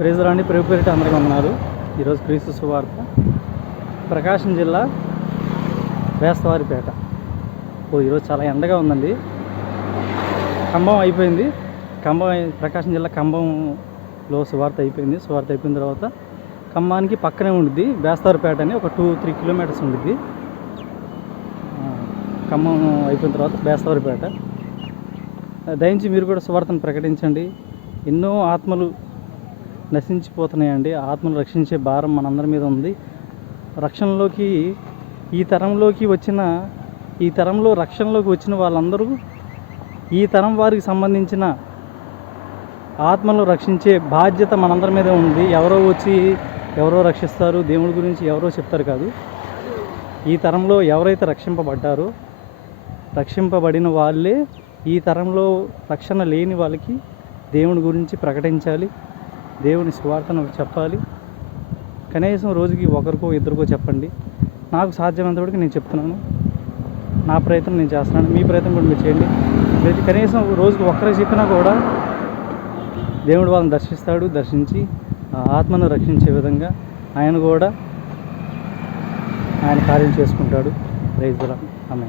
ప్రేజరాన్ని ప్రభుపేరిట అందరికీ ఉన్నారు ఈరోజు క్రీస్తు సువార్త. ప్రకాశం జిల్లా వేస్తవారిపేట. ఓ ఈరోజు చాలా ఎండగా ఉందండి. ఖమ్మం అయిపోయింది. ఖమ్మం ప్రకాశం జిల్లా ఖమ్మంలో సువార్త అయిపోయింది. సువార్త అయిపోయిన తర్వాత ఖమ్మానికి పక్కనే ఉండిద్ది. బేస్తవారిపేట అని ఒక టూ త్రీ కిలోమీటర్స్ ఉండిద్ది. ఖమ్మం అయిపోయిన తర్వాత బేస్తవారిపేట దయించి మీరు కూడా సువార్తను ప్రకటించండి. ఎన్నో ఆత్మలు నశించిపోతున్నాయండి. ఆత్మను రక్షించే భారం మనందరి మీద ఉంది. రక్షణలోకి ఈ తరంలోకి వచ్చిన ఈ తరంలో రక్షణలోకి వచ్చిన వాళ్ళందరూ ఈ తరం వారికి సంబంధించిన ఆత్మను రక్షించే బాధ్యత మనందరి మీద ఉంది. ఎవరో వచ్చి ఎవరో రక్షిస్తారు దేవుడి గురించి ఎవరో చెప్తారు కాదు. ఈ తరంలో ఎవరైతే రక్షింపబడ్డారో రక్షింపబడిన వాళ్ళే ఈ తరంలో రక్షణ లేని వాళ్ళకి దేవుని గురించి ప్రకటించాలి. దేవుని సువార్తను చెప్పాలి. కనీసం రోజుకి ఒకరికో ఇద్దరికో చెప్పండి. నాకు సాధ్యమైనంత వరకు నేను చెప్తున్నాను. నా ప్రయత్నం నేను చేస్తున్నాను. మీ ప్రయత్నం కూడా మీరు చేయండి. ప్రతి కనీసం రోజుకి ఒక్కరే చెప్పినా కూడా దేవుడు వాళ్ళని దర్శిస్తాడు దర్శించి ఆత్మను రక్షించే విధంగా ఆయన కూడా ఆయన కార్యం చేసుకుంటాడు. రైతుల ఆమె